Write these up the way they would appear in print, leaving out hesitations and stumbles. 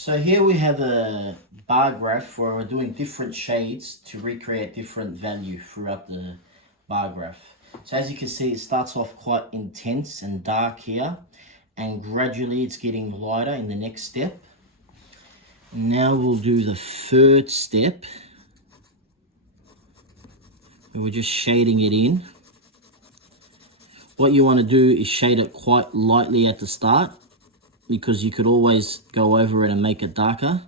So here we have a bar graph where we're doing different shades to recreate different value throughout the bar graph. So as you can see, it starts off quite intense and dark here, and gradually it's getting lighter in the next step. Now we'll do the third step. We're just shading it in. What you want to do is shade it quite lightly at the start, because you could always go over it and make it darker,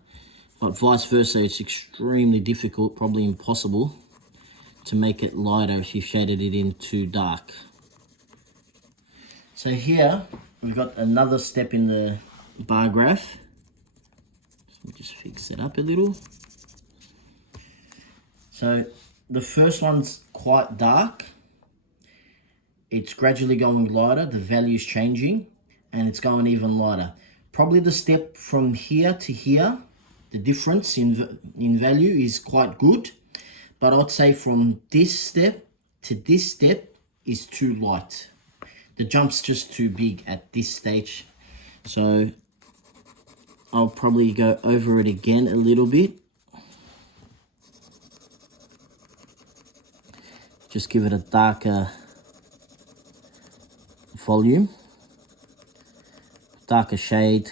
but vice versa, it's extremely difficult, probably impossible, to make it lighter if you shaded it in too dark. So here we've got another step in the bar graph. Let me just fix it up a little. So the first one's quite dark. It's gradually going lighter, the value's changing, and it's going even lighter. Probably the step from here to here, the difference in value is quite good, but I'd say from this step to this step is too light. The jump's just too big at this stage. So I'll probably go over it again a little bit. Just give it a darker volume. Darker shade.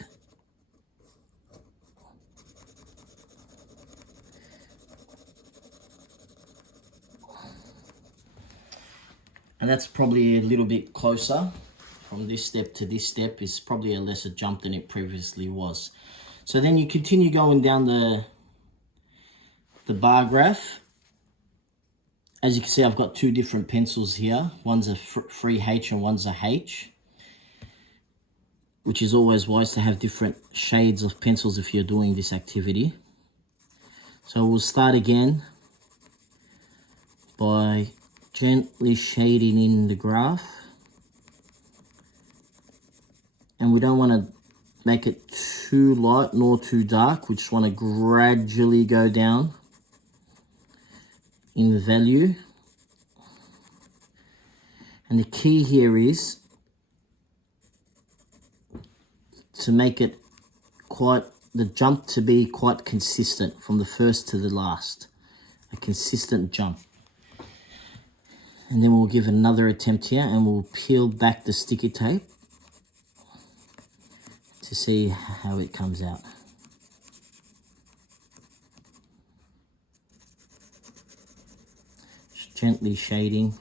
And that's probably a little bit closer. From this step to this step is probably a lesser jump than it previously was. So then you continue going down the bar graph. As you can see, I've got two different pencils here. One's a free H and one's a H, which is always wise to have different shades of pencils if you're doing this activity. So we'll start again by gently shading in the graph. And we don't want to make it too light nor too dark. We just want to gradually go down in the value. And the key here is to make it the jump to be quite consistent from the first to the last. A consistent jump. And then we'll give another attempt here and we'll peel back the sticky tape to see how it comes out. Just gently shading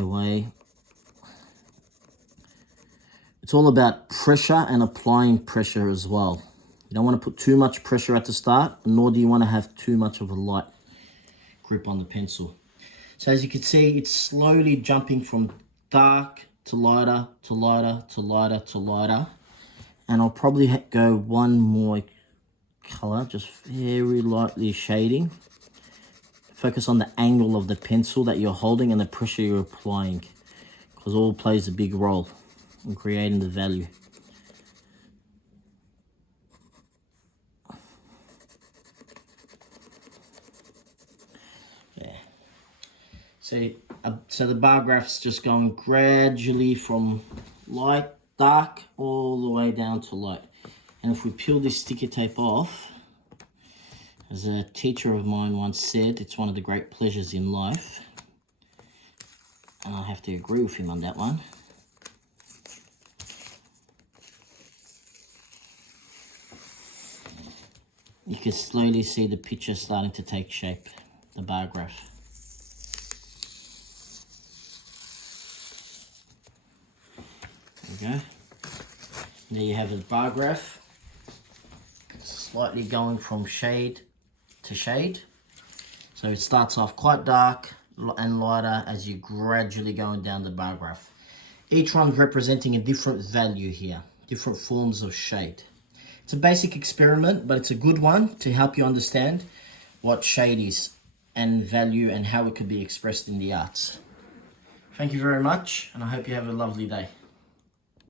away. It's all about pressure and applying pressure as well. You don't want to put too much pressure at the start, nor do you want to have too much of a light grip on the pencil. So as you can see, it's slowly jumping from dark to lighter, to lighter, to lighter, to lighter. And I'll probably go one more color, just very lightly shading. Focus on the angle of the pencil that you're holding and the pressure you're applying, because all plays a big role in creating the value. Yeah. So the bar graph's just going gradually from light, dark, all the way down to light. And if we peel this sticky tape off, as a teacher of mine once said, it's one of the great pleasures in life. And I have to agree with him on that one. You can slowly see the picture starting to take shape, the bar graph. There we go. There you have the bar graph. Slightly going from shade to shade. So it starts off quite dark and lighter as you gradually going down the bar graph. Each one representing a different value here, different forms of shade. It's a basic experiment, but it's a good one to help you understand what shade is and value and how it could be expressed in the arts. Thank you very much, and I hope you have a lovely day.